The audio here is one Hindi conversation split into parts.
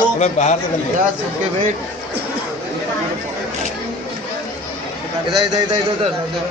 थोड़ा बाहर से सबके वेट इधर इधर इधर इधर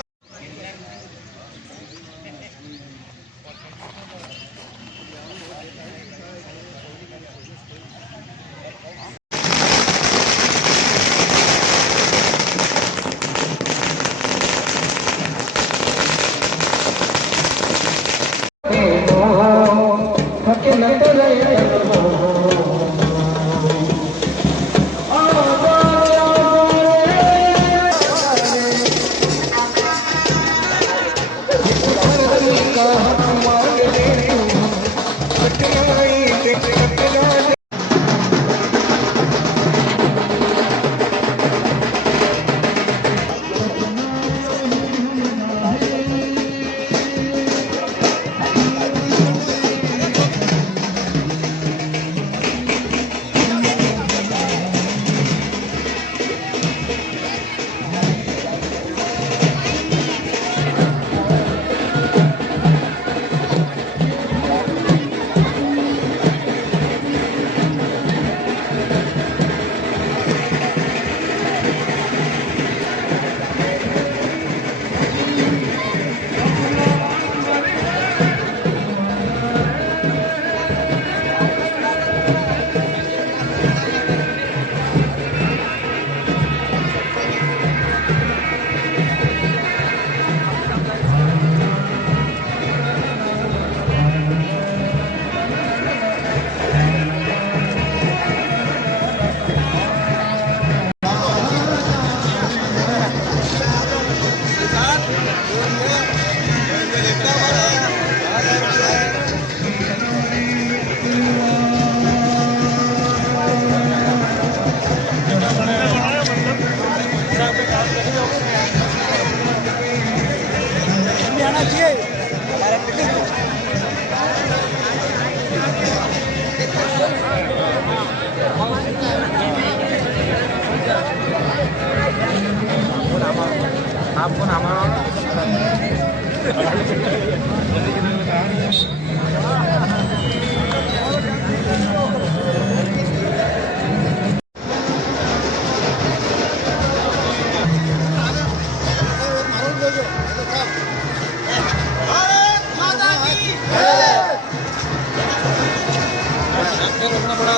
आपको नाम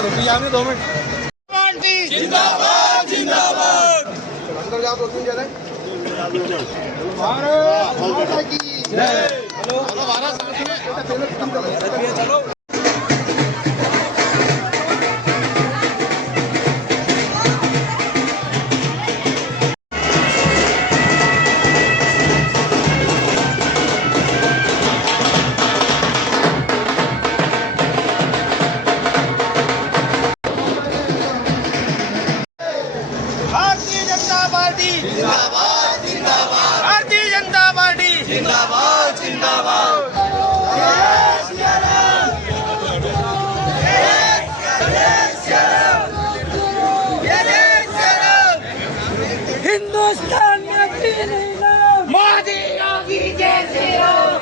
रुपया में 2 मिनट जिंदाबाद जिंदाबाद अंदर जाओ तो तीन जने भारत माता की जय चलो भारत चलो जिंदाबाद जिंदाबाद भारतीय जनता पार्टी जिंदाबाद जिंदाबाद हिंदुस्तान में मोदी योगी जय श्री राम।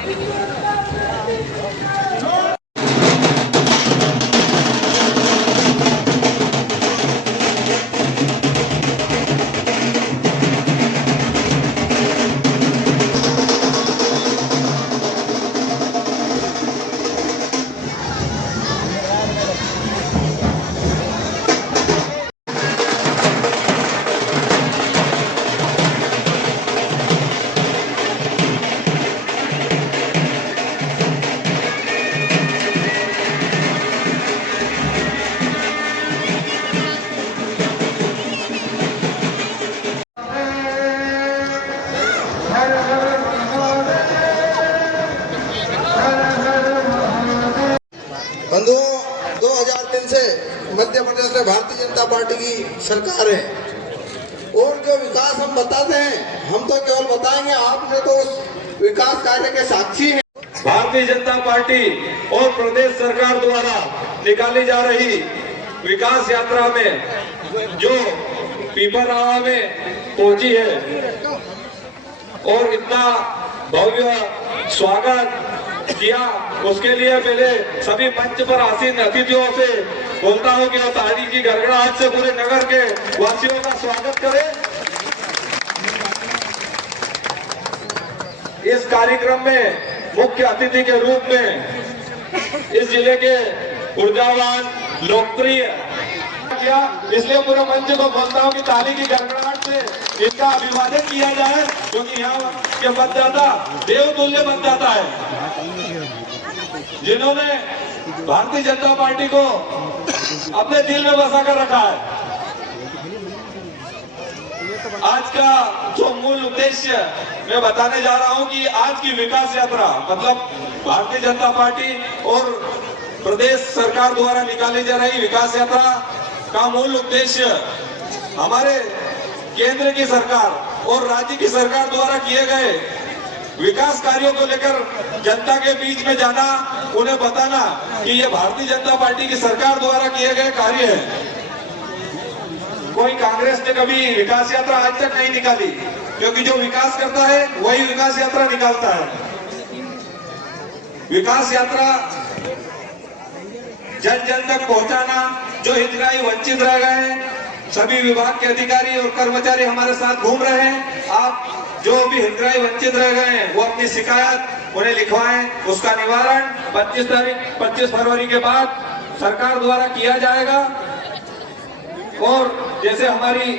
बंधुओं 2003 से मध्य प्रदेश में भारतीय जनता पार्टी की सरकार है और जो विकास हम बताते हैं हम तो केवल बताएंगे, आपने तो उस विकास कार्य के साक्षी हैं। भारतीय जनता पार्टी और प्रदेश सरकार द्वारा निकाली जा रही विकास यात्रा में जो पीपलरावा में पहुंची है, और इतना भव्य स्वागत किया, उसके लिए पहले सभी मंच पर आसीन अतिथियों से बोलता हूं कि वो ताली की गड़गड़ाहट से पूरे नगर के वासियों का स्वागत करें। इस कार्यक्रम में मुख्य अतिथि के रूप में इस जिले के ऊर्जावान लोकप्रिय किया, इसलिए पूरे मंच को बोलता हूं कि ताली की गड़गड़ाहट से इनका अभिवादन किया जाए, क्योंकि यहाँ के मतदाता देवतुल्य मतदाता है, जिन्होंने भारतीय जनता पार्टी को अपने दिल में बसा कर रखा है। आज का जो मूल उद्देश्य मैं बताने जा रहा हूं कि आज की विकास यात्रा, मतलब भारतीय जनता पार्टी और प्रदेश सरकार द्वारा निकाली जा रही विकास यात्रा का मूल उद्देश्य हमारे केंद्र की सरकार और राज्य की सरकार द्वारा किए गए विकास कार्यों को लेकर जनता के बीच में जाना, उन्हें बताना कि ये भारतीय जनता पार्टी की सरकार द्वारा किए गए कार्य है। कोई कांग्रेस ने कभी विकास यात्रा आज तक नहीं निकाली, क्योंकि जो विकास करता है वही विकास यात्रा निकालता है। विकास यात्रा जन जन तक पहुंचाना, जो हितग्राही वंचित रह गए हैं, सभी विभाग के अधिकारी और कर्मचारी हमारे साथ घूम रहे हैं। आप जो भी हितग्राही वंचित रह गए हैं वो अपनी शिकायत उन्हें लिखवाएं, उसका निवारण 25 फरवरी के बाद सरकार द्वारा किया जाएगा। और जैसे हमारी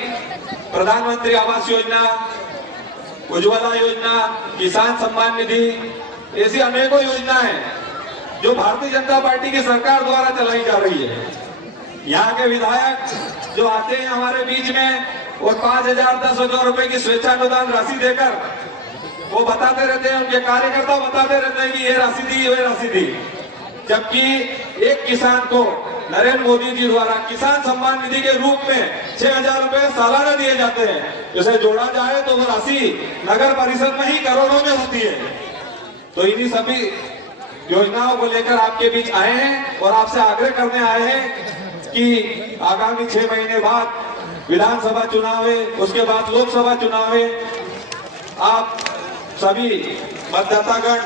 प्रधानमंत्री आवास योजना, उज्ज्वला योजना, किसान सम्मान निधि, ऐसी अनेकों योजनाएं जो भारतीय जनता पार्टी की सरकार द्वारा चलाई जा रही है। यहाँ के विधायक जो आते हैं हमारे बीच में और 5,000 10,000 रुपए की स्वेच्छानुदान राशि देकर वो बताते रहते हैं, उनके कार्यकर्ता बताते रहते हैं कि ये राशि दी, ये राशि दी, जबकि एक किसान को नरेंद्र मोदी जी द्वारा किसान सम्मान निधि के रूप में 6,000 रुपए सालाना दिए जाते हैं। इसे जोड़ा जाए तो वो राशि नगर परिषद में ही करोड़ों में होती है। तो इन्हीं सभी योजनाओं को लेकर आपके बीच आए हैं और आपसे आग्रह करने आए हैं कि आगामी 6 महीने बाद विधानसभा चुनाव है, उसके बाद लोकसभा चुनाव है। आप सभी मतदातागण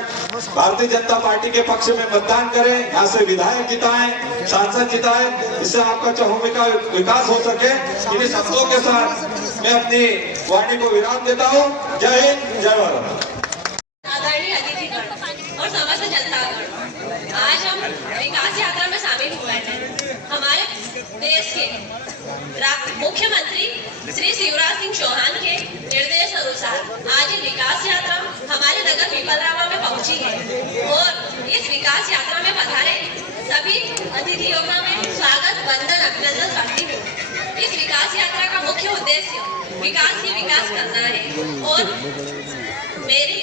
भारतीय जनता पार्टी के पक्ष में मतदान करें, यहाँ से विधायक जिताएं, सांसद जिताएं, इससे आपका चहुमुखी का विकास हो सके। इन्हीं शब्दों के साथ मैं अपनी वाणी को विराम देता हूँ। जय हिंद, जय भारत। आदरणीय अतिथिगण और समस्त जनतागण, आज हम विकास यात्रा में शामिल हुए हैं। हमारे देश के मुख्यमंत्री श्री शिवराज सिंह चौहान के निर्देश अनुसार आज ये विकास यात्रा हमारे नगर पीपलरावा में पहुंची है और इस विकास यात्रा में पधारे सभी अतिथियों का मैं स्वागत, वंदन, अभिनंदन करती हूँ। इस विकास यात्रा का मुख्य उद्देश्य विकास ही विकास करना है और मेरी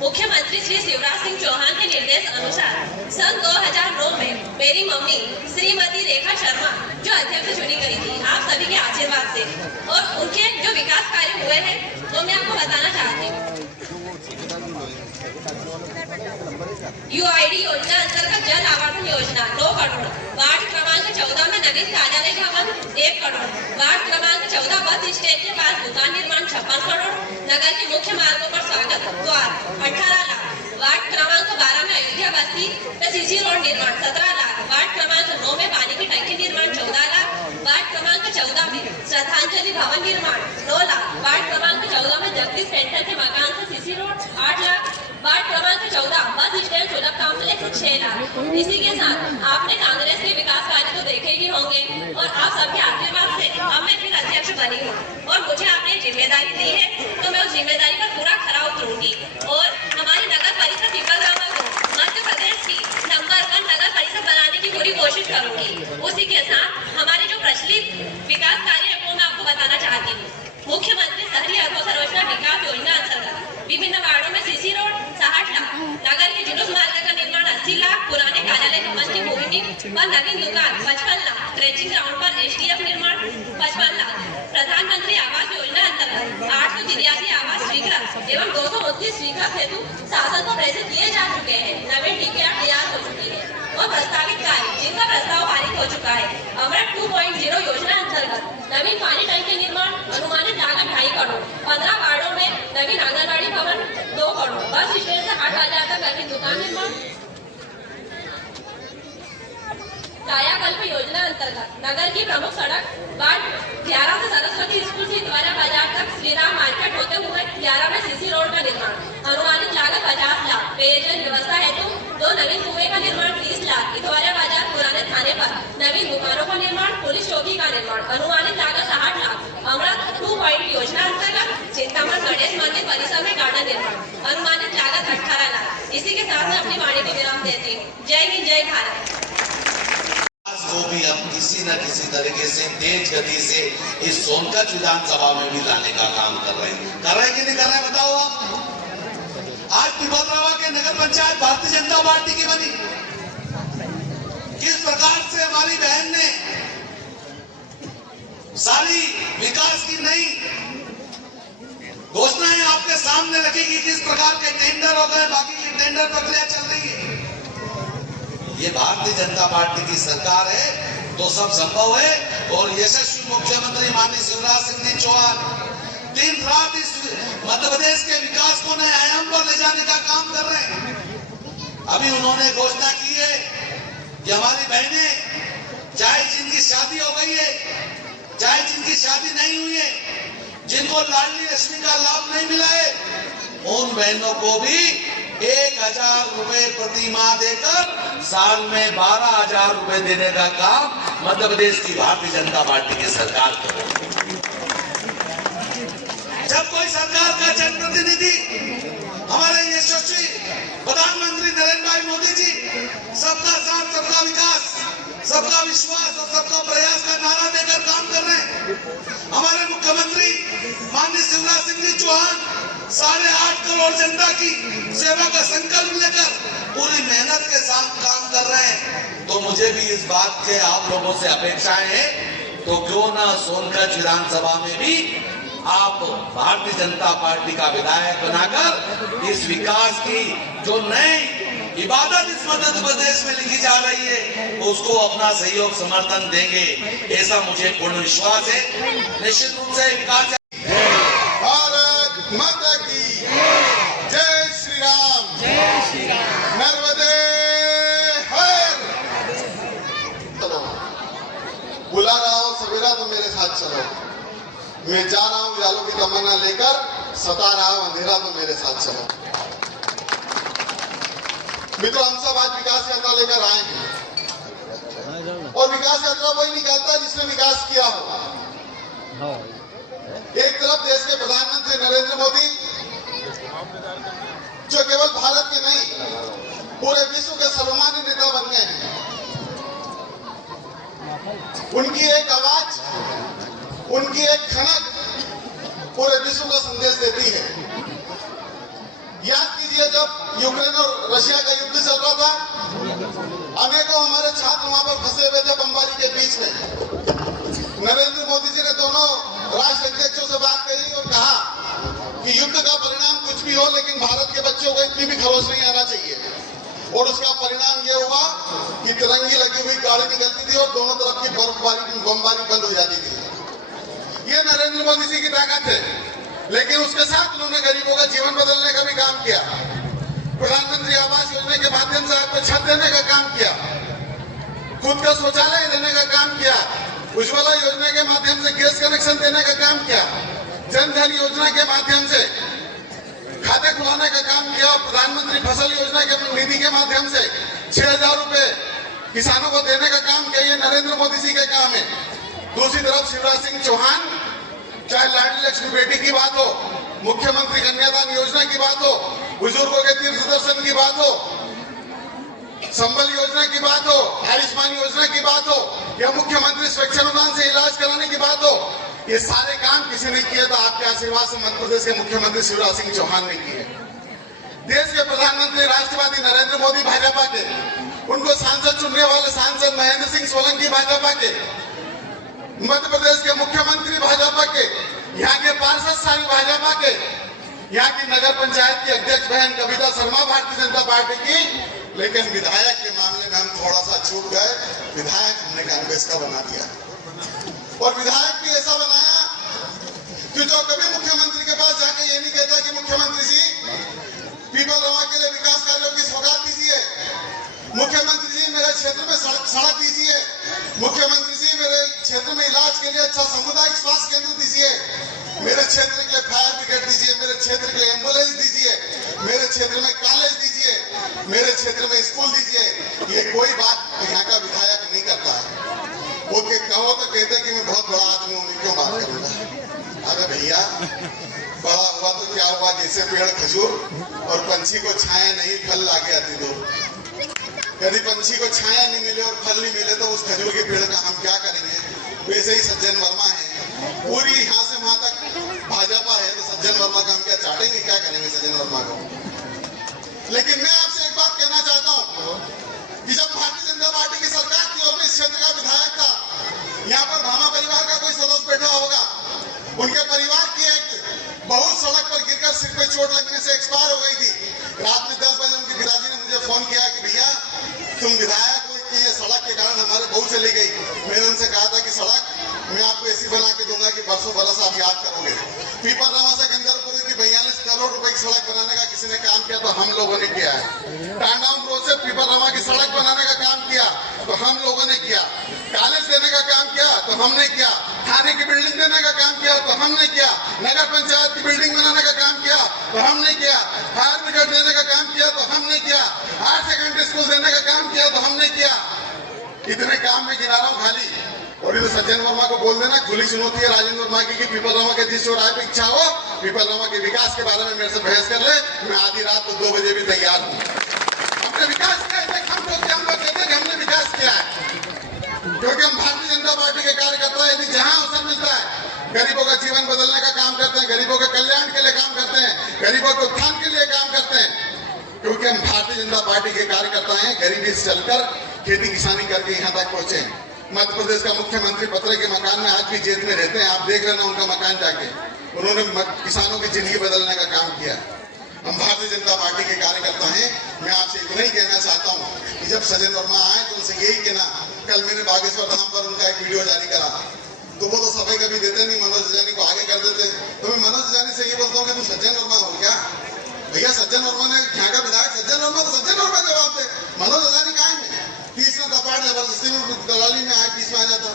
मुख्यमंत्री श्री शिवराज सिंह चौहान के निर्देश अनुसार सन 2009 में मेरी मम्मी श्रीमती रेखा शर्मा जो अध्यक्ष चुनी गई थी आप सभी के आशीर्वाद से, और उनके जो विकास कार्य हुए हैं वो मैं आपको बताना चाहती हूँ। यूआईडी योजना अंतर्गत जन आवर्धन योजना 9 करोड़, वार्ड क्रमांक 14 में नवीन कार्यालय भवन 1 करोड़, वार्ड क्रमांक 14 बस स्टैंड के पास दुकान निर्माण 56 करोड़, नगर के मुख्य मार्गों पर स्वागत द्वार 18 लाख, वार्ड क्रमांक 12 में अयोध्या बस्ती में सीसी रोड निर्माण 17 लाख, वार्ड क्रमांक 9 में पानी की टंकी निर्माण 14 लाख, वार्ड क्रमांक 14 में श्रद्धांजलि भवन निर्माण 9 लाख, वार्ड क्रमांक 14 में जगदीश सेंटर के मकान से सीसी रोड 8 लाख, वार्ड क्रमांक 14 बस स्टैंड सुलभ कॉम्प्लेक्स 6 लाख। इसी के साथ आपने कांग्रेस के विकास कार्य तो देखे ही होंगे और आप सबके आशीर्वाद से अब मैं फिर अध्यक्ष बनी हूँ और मुझे आपने जिम्मेदारी दी है तो मैं उस जिम्मेदारी पर पूरा खरा उतरूंगी और हमारे नगर परिषद पीपलरावा को मध्य प्रदेश की नंबर 1 नगर परिषद बनाने की पूरी कोशिश करूंगी। उसी के साथ हमारे जो प्रचलित विकास कार्य है वो मैं आपको बताना चाहती हूँ। मुख्यमंत्री शहरी अधोसंरचना विकास योजना अंतर्गत विभिन्न वार्डों में सीसी रोड 60 लाख, नगर के जुलूस मार्ग का निर्माण 80 लाख, पुराने कार्यालय भवन की भूमि पर नवीन दुकान 55 लाख, ट्रेचिंग ग्राउंड पर एसडीएफ निर्माण 55 लाख, प्रधानमंत्री आवास योजना अंतर्गत 883 आवास स्वीकृत एवं 229 स्वीकृत हेतु शासन को प्रेषित किए जा चुके हैं। नवीन डीपीआर तैयार हो चुकी है व प्रस्तावित कार्य जिनका प्रस्ताव पारित हो चुका है। अमृत 2.0 योजना अंतर्गत नवीन पानी टंकी निर्माण अनुमानित लागत 2.5 करोड़, 15 वार्डों में नवीन आंगनबाड़ी भवन 2 करोड़, बस स्टैंड से हाट बाजार तक नवीन दुकान निर्माण। कायाकल्प योजना अंतर्गत नगर की प्रमुख सड़क वार्ड 11 से सरस्वती स्कूल से द्वारा बाजार तक श्री राम मार्केट होते हुए 11 में सीसी रोड का निर्माण, अनुमानित लागत 50 लाख। पेयजल व्यवस्था हेतु 2 नवीन कुएं का निर्माण 30 लाख। इतवारा बाजार पुराने थाने पर नवीन दुकानों का निर्माण, पुलिस चौकी का निर्माण, अनुमानित लागत 60 लाख। अमृत 2.0 योजना अंतर्गत चिंतामण गणेश मंदिर परिसर में गार्डन निर्माण, अनुमानित लागत 18 लाख। इसी के साथ मैं अपनी वाणी को विराम देती हूँ। जय हिंद, जय भारत। को भी हम किसी न किसी तरीके से तेज गति से इस सोनकच्छ विधानसभा में भी लाने का काम कर रहे हैं कि नहीं कर रहे हैं, बताओ आप। आज पिपलरावा के नगर पंचायत भारतीय जनता पार्टी की बनी। किस प्रकार से हमारी बहन ने सारी विकास की नई घोषणाएं आपके सामने रखी कि किस प्रकार के टेंडर हो गए, बाकी की टेंडर प्रक्रिया चल रही है। ये भारतीय जनता पार्टी की सरकार है तो सब संभव है। और यशस्वी मुख्यमंत्री माननीय शिवराज सिंह जी चौहान दिन रात इस मध्य प्रदेश के विकास को नए आयाम पर ले जाने का काम कर रहे हैं। अभी उन्होंने घोषणा की है कि हमारी बहनें, चाहे जिनकी शादी हो गई है, चाहे जिनकी शादी नहीं हुई है, जिनको लाडली लक्ष्मी का लाभ नहीं मिला है, उन बहनों को भी 1,000 रुपए प्रति माह देकर साल में 12,000 रुपए देने का काम मध्य प्रदेश की भारतीय जनता पार्टी की सरकार कर रही है। जब कोई सरकार का जनप्रतिनिधि हमारे यशस्वी प्रधानमंत्री नरेंद्र भाई मोदी जी सबका साथ, सबका विकास, सबका विश्वास और सबका प्रयास का नारा देकर काम कर रहे हैं। हमारे मुख्यमंत्री माननीय शिवराज सिंह जी चौहान 8.5 करोड़ जनता की सेवा का संकल्प लेकर पूरी मेहनत के साथ काम कर रहे हैं। तो मुझे भी इस बात के आप लोगों से अपेक्षाएं हैं, तो क्यों ना सोनकच्छ विधानसभा में भी आप भारतीय जनता पार्टी का विधायक बनाकर इस विकास की जो नई इबादत इस मध्य प्रदेश में लिखी जा रही है उसको अपना सहयोग समर्थन देंगे, ऐसा मुझे पूर्ण विश्वास है। निश्चित रूप से विकास भारत माता की जय श्री राम, जय श्री राम। नर्मदे हर। चलो, बुला रहा हूं सवेरा तो मेरे साथ चलो। मैं जा रहा हूं उजालों की तमन्ना लेकर, सता रहा हूं अंधेरा तो मेरे साथ चलो। मित्रों, हम सब आज विकास यात्रा लेकर आए हैं और विकास यात्रा वही निकालता है जिसने विकास किया हो। एक तरफ देश के प्रधानमंत्री नरेंद्र मोदी जो केवल भारत के नहीं पूरे विश्व के सर्वमान्य नेता बन गए हैं। उनकी एक आवाज, उनकी एक खनक पूरे विश्व को संदेश देती है। याद कीजिए, जब यूक्रेन और रशिया का युद्ध चल रहा था, अनेकों हमारे छात्र वहां पर फंसे हुए थे बमबारी के बीच में। नरेंद्र मोदी जी ने दोनों राष्ट्र अध्यक्षों से बात करी और कहा कि युद्ध का परिणाम कुछ भी हो, लेकिन भारत के बच्चों को इतनी भी खरोच नहीं आना चाहिए। और उसका परिणाम यह हुआ कि तिरंगी लगी हुई गाड़ी निकलती थी और दोनों तरफ की बर्फबारी, बमबारी बंद हो जाती थी। ये नरेंद्र मोदी जी की ताकत है। लेकिन उसके साथ उन्होंने गरीबों का जीवन बदलने का भी काम किया। प्रधानमंत्री आवास योजना के माध्यम से आपको छत देने का काम किया, खुद का शौचालय देने का काम किया, उज्ज्वला योजना के माध्यम से गैस कनेक्शन देने का काम किया, जन धन योजना के माध्यम से खाते खुलाने का काम किया, प्रधानमंत्री फसल योजना के निधि के माध्यम से 6,000 रुपए किसानों को देने का काम किया। ये नरेंद्र मोदी जी के काम है। दूसरी तरफ शिवराज सिंह चौहान, चाहे लाडली लक्ष्मी बेटी की बात हो, मुख्यमंत्री कन्यादान योजना की बात हो, बुजुर्गों के तीर्थ दर्शन की बात हो, संबल योजना की बात हो, आयुष्मान योजना की बात हो, या मुख्यमंत्री स्वच्छंददान से इलाज कराने की बात हो, ये सारे काम किसी ने किए तो आपके आशीर्वाद से मध्य प्रदेश के मुख्यमंत्री शिवराज सिंह चौहान ने किए। देश के प्रधानमंत्री राष्ट्रवादी नरेंद्र मोदी भाजपा के, उनको सांसद चुनने वाले सांसद महेंद्र सिंह सोलंकी भाजपा के, मध्य प्रदेश के मुख्यमंत्री भाजपा के, यहाँ के पार्षद सारी भाजपा के, यहाँ की नगर पंचायत की अध्यक्ष बहन कविता शर्मा भारतीय जनता पार्टी की, लेकिन विधायक के मामले में हम थोड़ा सा चूक गए। विधायक हमने कांग्रेस का बना दिया और विधायक भी ऐसा बनाया कि जो कभी मुख्यमंत्री के पास जाके ये नहीं कहता कि मुख्यमंत्री जी पीपल रवा के लिए विकास कार्यों की सौगात दीजिए, मुख्यमंत्री जी मेरे क्षेत्र में सड़क दीजिए, मुख्यमंत्री जी मेरे क्षेत्र में इलाज के लिए अच्छा सामुदायिक स्वास्थ्य केंद्र दीजिए, मेरे क्षेत्र के लिए फायर ब्रिगेड दीजिए, मेरे क्षेत्र के लिए एम्बुलेंस दीजिए, मेरे क्षेत्र में कॉलेज दीजिए, मेरे क्षेत्र में स्कूल दीजिए। ये कोई बात यहाँ का विधायक नहीं करता है। वो कहो तो कहते कि मैं बहुत बड़ा आदमी हूँ, क्यों बात करूंगा। अरे भैया, बड़ा हुआ तो क्या हुआ, जैसे पेड़ खजूर और पंछी को छाया नहीं फल लागे आती दो। यदि पंछी को छाया नहीं मिले और फल नहीं मिले तो उस खजूर के पेड़ का हम क्या करेंगे। वैसे ही सज्जन वर्मा है, पूरी यहाँ से वहां तक भाजपा है, तो सज्जन वर्मा का हम क्या चाटेंगे, क्या करेंगे सज्जन वर्मा को। लेकिन मैं आपसे एक बात कहना चाहता हूँ कि जब भारतीय जनता पार्टी की सरकार थी और मैं इस क्षेत्र का विधायक था, यहाँ पर भामा परिवार का कोई सदस्य बैठा होगा, उनके परिवार की एक बहुत सड़क पर गिरकर सिर पे चोट लगने से एक्सपायर हो गई थी। रात में 10 बजे उनके पिताजी ने मुझे फोन किया कि भैया तुम विधायक हो कि ये सड़क के कारण हमारे बहू चली गई। मैंने उनसे कहा था कि सड़क मैं आपको ऐसी बना के दूंगा कि बरसों बरस आप याद करोगे। पीपल रवा से गंदरपुरी की 42 करोड़ रुपए की सड़क बनाने का किसी ने काम किया तो हम लोगों ने किया है। टांडाउन रोड से पीपल रवा की सड़क बनाने का काम किया तो हम लोगों ने किया। कॉलेज देने का काम किया तो हमने किया। थाने की बिल्डिंग देने का काम किया तो हमने किया। नगर पंचायत की बिल्डिंग बनाने का काम किया तो हमने किया। फायर ब्रिगेड देने का काम किया तो हमने किया। हायर सेकेंडरी स्कूल देने का काम किया तो हमने किया। इतने काम में गिना रहा हूँ खाली। और इधर सज्जन वर्मा को बोल देना, खुली चुनौती है राजेंद्र वर्मा की कि पीपल रवा के जिस चौराहे पे इच्छा हो पीपल रवा के विकास के बारे में मेरे से बहस कर ले। मैं आधी रात को 2 बजे भी तैयार हूँ। हमने विकास किया, हम लोग कहते हैं कि हमने विकास किया है क्योंकि हम भारतीय जनता पार्टी के कार्यकर्ता है। यदि जहां अवसर मिलता है गरीबों का जीवन बदलने का काम करते हैं, गरीबों के कल्याण के लिए काम करते हैं, गरीबों के उत्थान के लिए काम करते हैं, क्योंकि हम भारतीय जनता पार्टी के कार्यकर्ता हैं। गरीबी से चलकर खेती किसानी करके यहाँ तक पहुंचे हैं। मध्य प्रदेश का मुख्यमंत्री पत्रे के मकान में आज भी जेल में रहते हैं। आप देख लेना उनका मकान जाके। उन्होंने किसानों की जिंदगी बदलने का काम किया। हम भारतीय जनता पार्टी के कार्यकर्ता हैं। मैं आपसे इतना ही कहना चाहता हूँ कि जब सज्जन वर्मा आए तो उनसे यही कहना, कल मैंने बागेश्वर धाम पर उनका एक वीडियो जारी करा तो वो तो सफाई कभी देते नहीं, मनोज जानी को आगे कर देते। तो मैं मनोज जानी से ये बोलता हूँ कि तुम सज्जन वर्मा हो क्या भैया? सज्जन वर्मा ने यहाँ का विधायक सज्जन वर्मा तो सज्जन वर्मा जवाब दे। मनोज अजानी कहाँ है? तीसरा दफाड़ जबरदस्ती में दलाली में आए, बीच में आ जाता।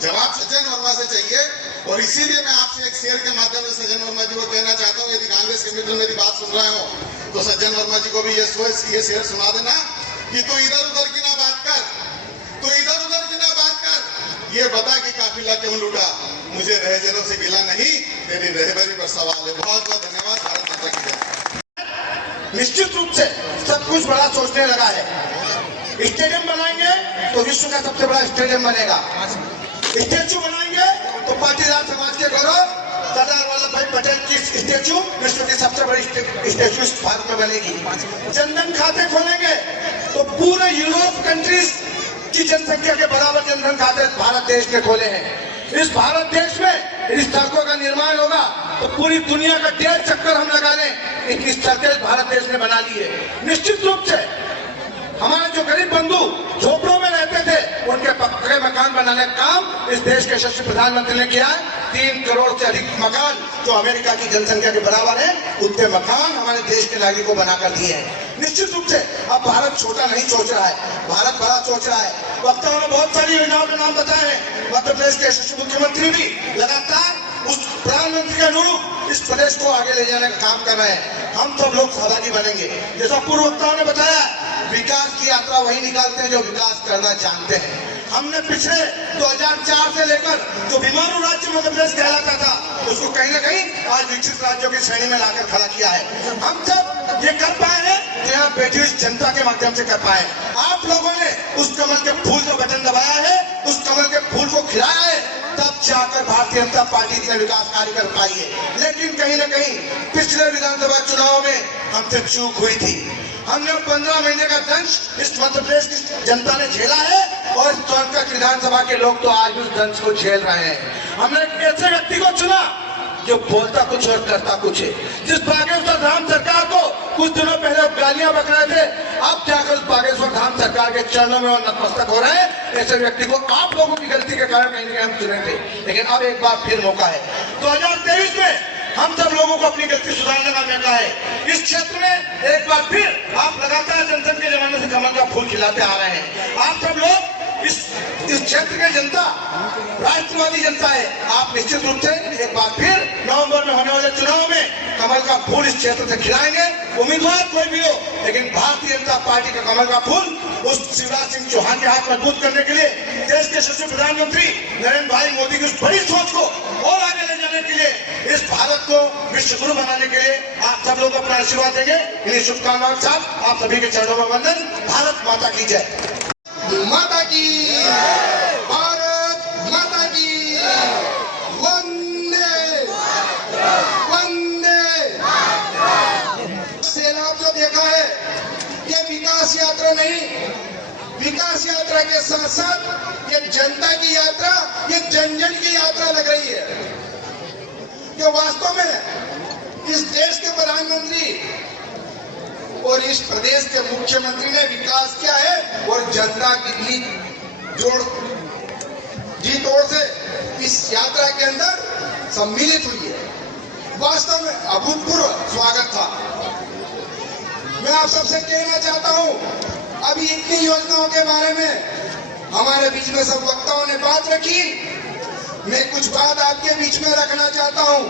जवाब सज्जन वर्मा से चाहिए। और इसीलिए मैं आपसे एक शेर के माध्यम से सज्जन वर्मा जी को कहना चाहता हूँ, यदि कांग्रेस के मित्र मेरी बात सुन रहे हो तो सज्जन वर्मा जी को भी ये शेर सुना देना कि तू इधर उधर की ना बात कर, तू इधर उधर की ना बात कर, ये बता कि काफिला क्यों लूटा। मुझे रहजनों से गिला नहीं, तेरी रहबरी पर सवाल है। बहुत बहुत धन्यवाद। भारत माता की जय। निश्चित रूप से सब कुछ बड़ा सोचने लगा है। स्टेडियम बनाएंगे तो विश्व का सबसे बड़ा स्टेडियम बनेगा। स्टेच्यू बनाएंगे तो पाटीदार समाज के गौरव सरदार वल्लभ भाई पटेल की स्टेच्यू विश्व की सबसे बड़ी स्टेच्यू भारत में बनेगी। जनधन खाते खोलेंगे तो पूरे यूरोप कंट्रीज की जनसंख्या के बराबर जनधन खाते भारत देश ने खोले हैं। इस भारत देश में इन सड़कों का निर्माण होगा तो पूरी दुनिया का 1.5 चक्कर हम लगा लें, इतनी सड़कें भारत देश ने बना ली है। निश्चित रूप से हमारे जो गरीब बंधु झोपड़ों में रहते थे उनके पक्के मकान बनाने का काम इस देश के यशस्वी प्रधानमंत्री ने किया है। 3 करोड़ से अधिक मकान जो अमेरिका की जनसंख्या के बराबर है, उतने मकान हमारे देश के नागरिकों को बनाकर दिए हैं। निश्चित रूप से अब भारत छोटा नहीं सोच रहा है, भारत बड़ा सोच रहा है। वक्ताओं ने बहुत सारी योजनाओं के नाम बताए हैं। मध्य प्रदेश के यशस्वी मुख्यमंत्री भी लगातार उस प्रधानमंत्री के अनुरूप इस प्रदेश को आगे ले जाने का काम कर रहे हैं। हम सब लोग सहभागी बनेंगे। जैसा पूर्व वक्ताओं ने बताया, विकास की यात्रा वही निकालते हैं जो विकास करना जानते हैं। हमने पिछले 2004 से लेकर जो बीमारू राज्य मध्य प्रदेश कहलाता था उसको कहीं ना कहीं आज विकसित राज्यों की श्रेणी में लाकर खड़ा किया है। हम सब ये कर पाए हैं तो यहाँ बैठी हुई जनता के माध्यम से कर पाए। आप लोगों ने उस कमल के फूल का बटन दबाया है, उस कमल के फूल को खिलाया है, तब जाकर भारतीय जनता पार्टी इतने विकास कार्य कर पाई है। लेकिन कहीं ना कहीं पिछले विधानसभा चुनाव में हमसे चूक हुई थी। हमने 15 महीने का दंश इस मध्य प्रदेश की जनता ने झेला है और इस विधानसभा के लोग तो आज भी उस दंश को झेल रहे हैं। हमने एक ऐसे व्यक्ति को चुना जो बोलता कुछ और करता कुछ है, जिस बागेश्वर धाम सरकार को कुछ दिनों पहले गालियां बक रहे थे, अब जाकर उस बागेश्वर धाम सरकार के चरणों में और नतमस्तक हो रहे हैं। ऐसे व्यक्ति को आप लोगों की गलती के कारण कहीं ना कहीं हम चुने थे, लेकिन अब एक बार फिर मौका है। 2023 में हम सब लोगों को अपनी गलती सुधारने का मौका है। इस क्षेत्र में एक बार फिर आप लगातार जनसंघ के जमाने से कमल का फूल खिलाते आ रहे हैं। आप सब लोग इस क्षेत्र की जनता राष्ट्रवादी जनता है। आप निश्चित रूप से एक बार फिर नवंबर में होने वाले चुनाव में कमल का फूल इस क्षेत्र से खिलाएंगे। उम्मीदवार कोई भी हो, लेकिन भारतीय जनता पार्टी का कमल का फूल उस शिवराज सिंह चौहान के हाथ मजबूत करने के लिए, देश के यशस्वी प्रधानमंत्री नरेंद्र भाई मोदी की उस बड़ी सोच को और आगे ले जाने के लिए, इस भारत को विश्व गुरु बनाने के लिए आप सब लोग अपना आशीर्वाद देंगे। इन्हीं शुभकामनाओं के साथ आप सभी के चरणों में वंदन। भारत माता की जय। माता की, भारत माता की, वंदे वंदे। सैलाब जो देखा है, ये विकास यात्रा नहीं, विकास यात्रा के साथ साथ ये जनता की यात्रा, ये जन जन की यात्रा लग रही है। ये वास्तव में इस देश के प्रधानमंत्री और इस प्रदेश के मुख्यमंत्री ने विकास किया है और जनता कितनी जोड़ जी तोड़ से इस यात्रा के अंदर सम्मिलित हुई है। वास्तव में अभूतपूर्व स्वागत था। मैं आप सबसे कहना चाहता हूं, अभी इतनी योजनाओं के बारे में हमारे बीच में सब वक्ताओं ने बात रखी, मैं कुछ बात आपके बीच में रखना चाहता हूं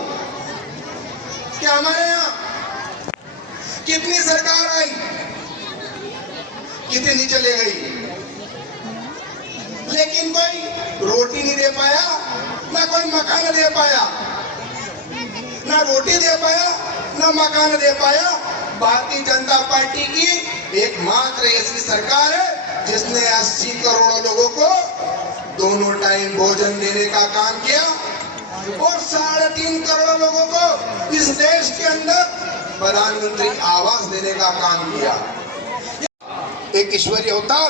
कि हमारे यहाँ कितनी सरकार आई, कितनी चले गई, लेकिन कोई रोटी नहीं दे पाया, ना कोई मकान दे पाया, ना रोटी दे पाया, ना मकान दे पाया। भारतीय जनता पार्टी की एकमात्र ऐसी सरकार है जिसने 80 करोड़ लोगों को दोनों टाइम भोजन देने का काम किया और 3.5 करोड़ लोगों को इस देश के अंदर प्रधानमंत्री आवास देने का काम किया। एक ईश्वरीय अवतार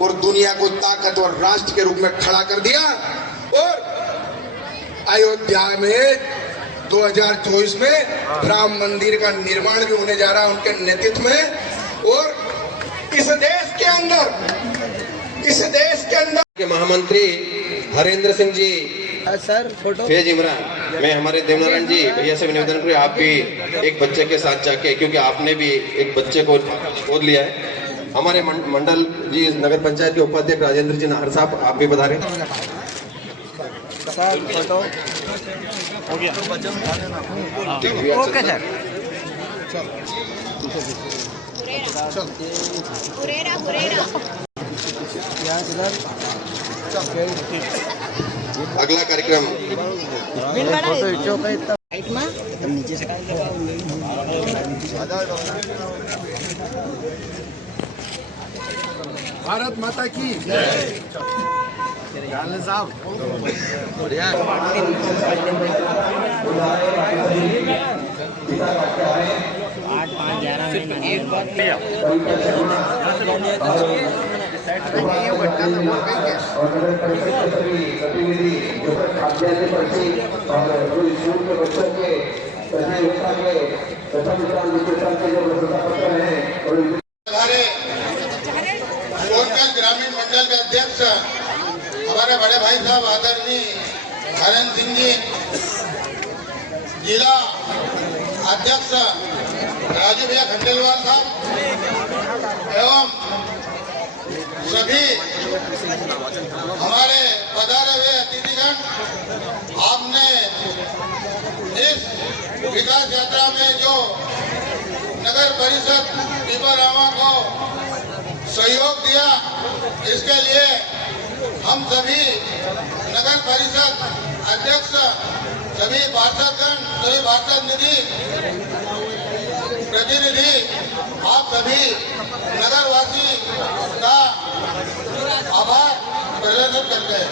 और दुनिया को ताकतवर राष्ट्र के रूप में खड़ा कर दिया। और अयोध्या में 2024 में राम मंदिर का निर्माण भी होने जा रहा है उनके नेतृत्व में। और इस देश के अंदर के महामंत्री Harendra Singh ji, sir photo phase Imran, मैं हमारे देवनारायण जी भैया से निवेदन करूँ, आप भी एक बच्चे के साथ जाके, क्योंकि आपने भी एक बच्चे को गोद लिया है। हमारे मंडल जी नगर पंचायत के उपाध्यक्ष राजेंद्र जी नाहर साहब, आप भी बता रहे सर फोटो हो गया। Okay sir. अगला कार्यक्रम नीचे से भारत माता की साहब। ग्रामीण मंडल के अध्यक्ष हमारे बड़े भाई साहब आदरणीय हरेंद्र सिंह जी, जिला अध्यक्ष राजू भैया खंडेलवाल साहब एवं सभी हमारे पधारे हुए अतिथिगण, आपने इस विकास यात्रा में जो नगर परिषद पीपरावा को सहयोग दिया, इसके लिए हम सभी नगर परिषद अध्यक्ष, सभी पार्षदगण, सभी पार्षद निधि प्रतिनिधि, आप सभी नगरवासी का आभार प्रदर्शित करते हैं।